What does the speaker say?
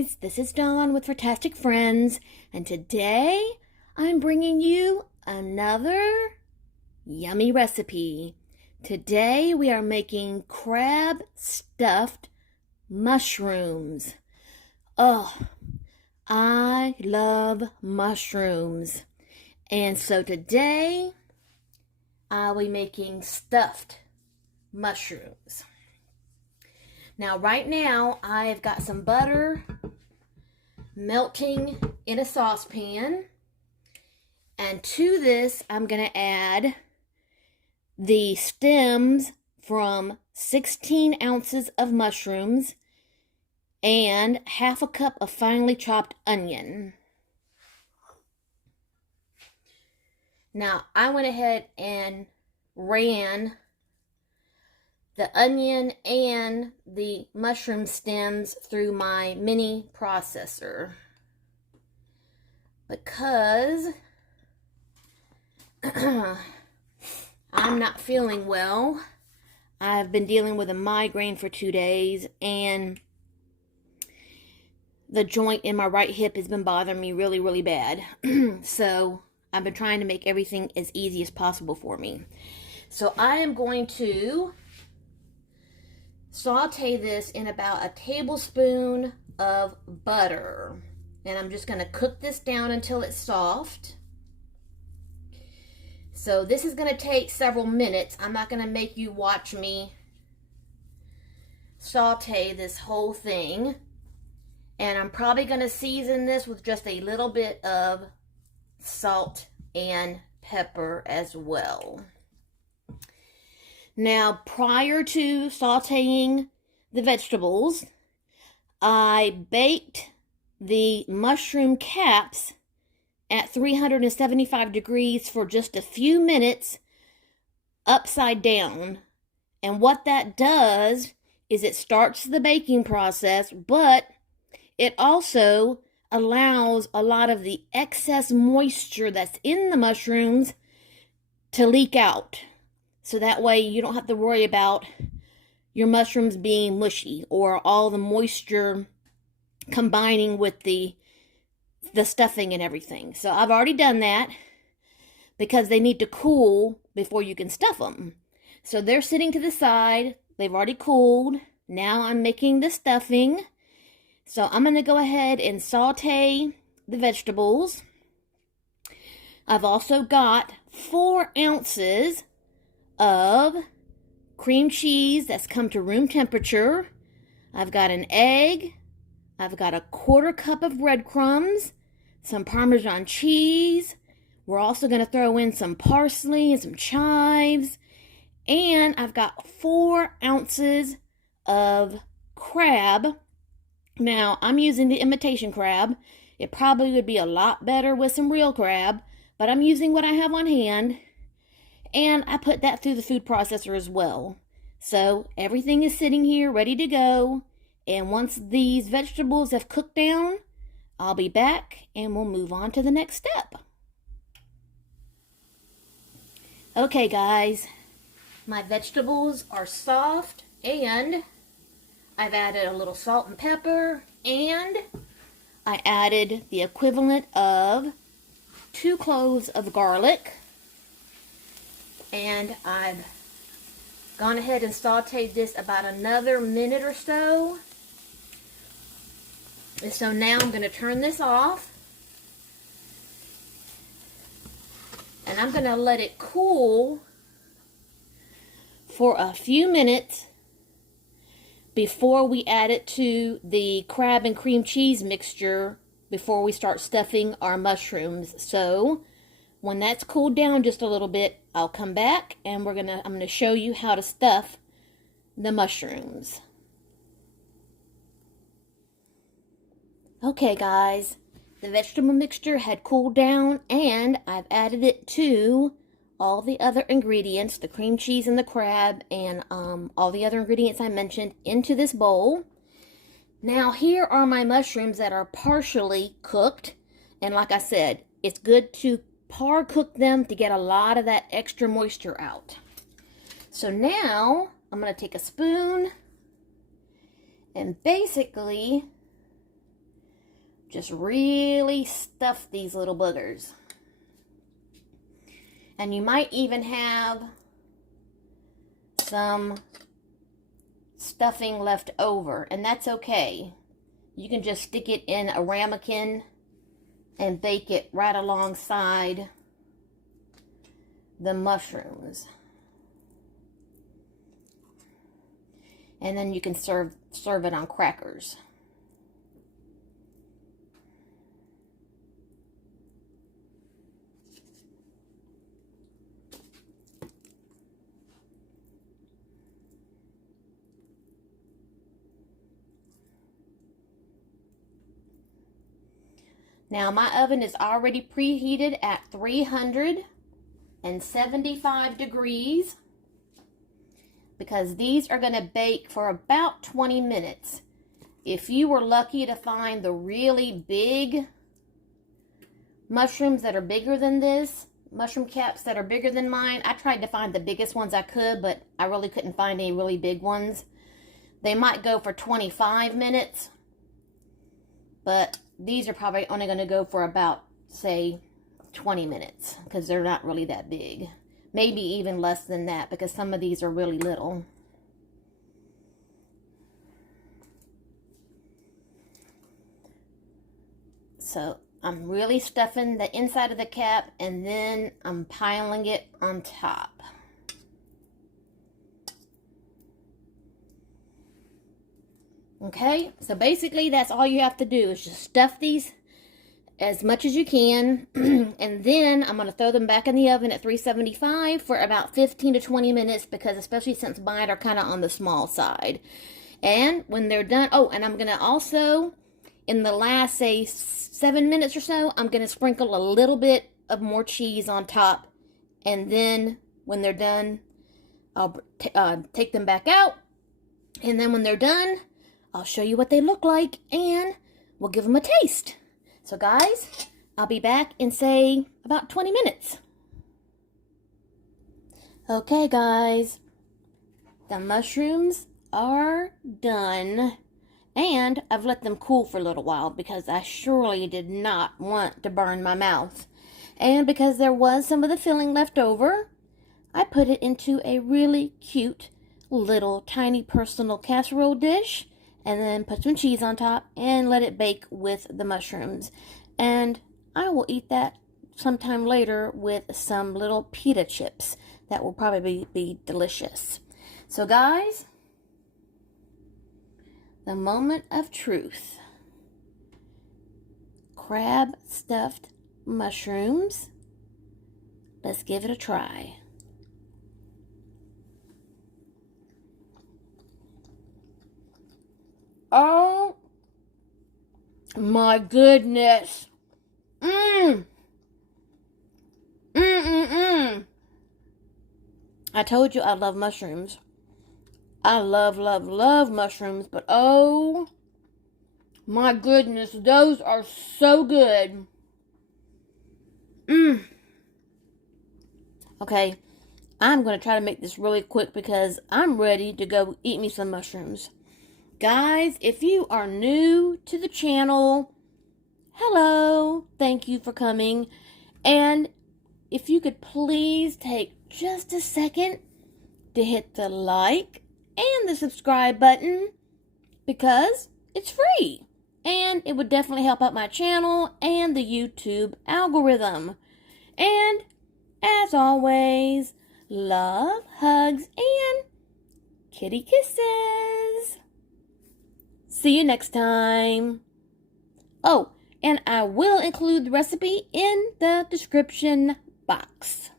guys, this is Dawn with Furtastic Friends, and today I'm bringing you another yummy recipe. Today we are making crab stuffed mushrooms. Oh, I love mushrooms. And so today I'll be making stuffed mushrooms. Now, right now, I've got some butter melting in a saucepan. And to this, I'm going to add the stems from 16 ounces of mushrooms and half a cup of finely chopped onion. Now, I went ahead and ran the onion and the mushroom stems through my mini processor because I'm not feeling well. I've been dealing with a migraine for 2 days, and the joint in my right hip has been bothering me really, really bad. So I've been trying to make everything as easy as possible for me. So I am going to saute this in about a tablespoon of butter. And I'm just going to cook this down until it's soft. So this is going to take several minutes. I'm not going to make you watch me saute this whole thing. And I'm probably going to season this with just a little bit of salt and pepper as well. Now, prior to sauteing the vegetables, I baked the mushroom caps at 375 degrees for just a few minutes upside down. And what that does is it starts the baking process, but it also allows a lot of the excess moisture that's in the mushrooms to leak out. So that way you don't have to worry about your mushrooms being mushy or all the moisture combining with the stuffing and everything. So I've already done that because they need to cool before you can stuff them. So they're sitting to the side. They've already cooled. Now I'm making the stuffing. So I'm going to go ahead and saute the vegetables. I've also got 4 ounces of cream cheese that's come to room temperature. I've got an egg. I've got a 1/4 cup of breadcrumbs, some Parmesan cheese. We're also going to throw in some parsley and some chives. And I've got 4 ounces of crab. Now, I'm using the imitation crab. It probably would be a lot better with some real crab, but I'm using what I have on hand. And I put that through the food processor as well. So everything is sitting here ready to go. And once these vegetables have cooked down, I'll be back and we'll move on to the next step. Okay, guys, my vegetables are soft and I've added a little salt and pepper, and I added the equivalent of 2 cloves of garlic. And I've gone ahead and sauteed this about another minute or so. And so now I'm going to turn this off. And I'm going to let it cool for a few minutes before we add it to the crab and cream cheese mixture before we start stuffing our mushrooms. So when that's cooled down just a little bit, I'll come back and I'm going to show you how to stuff the mushrooms. Okay, guys, the vegetable mixture had cooled down and I've added it to all the other ingredients, the cream cheese and the crab and all the other ingredients I mentioned, into this bowl. Now, here are my mushrooms that are partially cooked. And like I said, it's good to par cook them to get a lot of that extra moisture out. So now I'm going to take a spoon and basically just really stuff these little boogers. And you might even have some stuffing left over, and that's okay. You can just stick it in a ramekin and bake it right alongside the mushrooms. And then you can serve it on crackers. Now my oven is already preheated at 375 degrees because these are going to bake for about 20 minutes. If you were lucky to find the really big mushrooms that are bigger than this, mushroom caps that are bigger than mine, I tried to find the biggest ones I could, but I really couldn't find any really big ones. They might go for 25 minutes, but these are probably only going to go for about, say, 20 minutes because they're not really that big. Maybe even less than that because some of these are really little. So I'm really stuffing the inside of the cap and then I'm piling it on top. Okay, so basically that's all you have to do is just stuff these as much as you can, and then I'm going to throw them back in the oven at 375 for about 15 to 20 minutes because especially since mine are kind of on the small side. And when they're done, oh, and I'm going to also, in the last, say, 7 minutes or so, I'm going to sprinkle a little bit of more cheese on top, and then when they're done, I'll take them back out, and then when they're done, I'll show you what they look like, and we'll give them a taste. So guys, I'll be back in, say, about 20 minutes. Okay, guys, the mushrooms are done, and I've let them cool for a little while because I surely did not want to burn my mouth. And because there was some of the filling left over, I put it into a really cute little tiny personal casserole dish, and then put some cheese on top and let it bake with the mushrooms. And I will eat that sometime later with some little pita chips. That will probably be delicious. So guys, the moment of truth. Crab stuffed mushrooms. Let's give it a try. Oh my goodness. I told you I love mushrooms. I love mushrooms, but oh my goodness, those are so good. Okay, I'm going to try to make this really quick because I'm ready to go eat me some mushrooms. Guys, if you are new to the channel, hello, thank you for coming. And if you could please take just a second to hit the like and the subscribe button because it's free. And it would definitely help out my channel and the YouTube algorithm. And as always, love, hugs, and kitty kisses. See you next time. Oh, and I will include the recipe in the description box.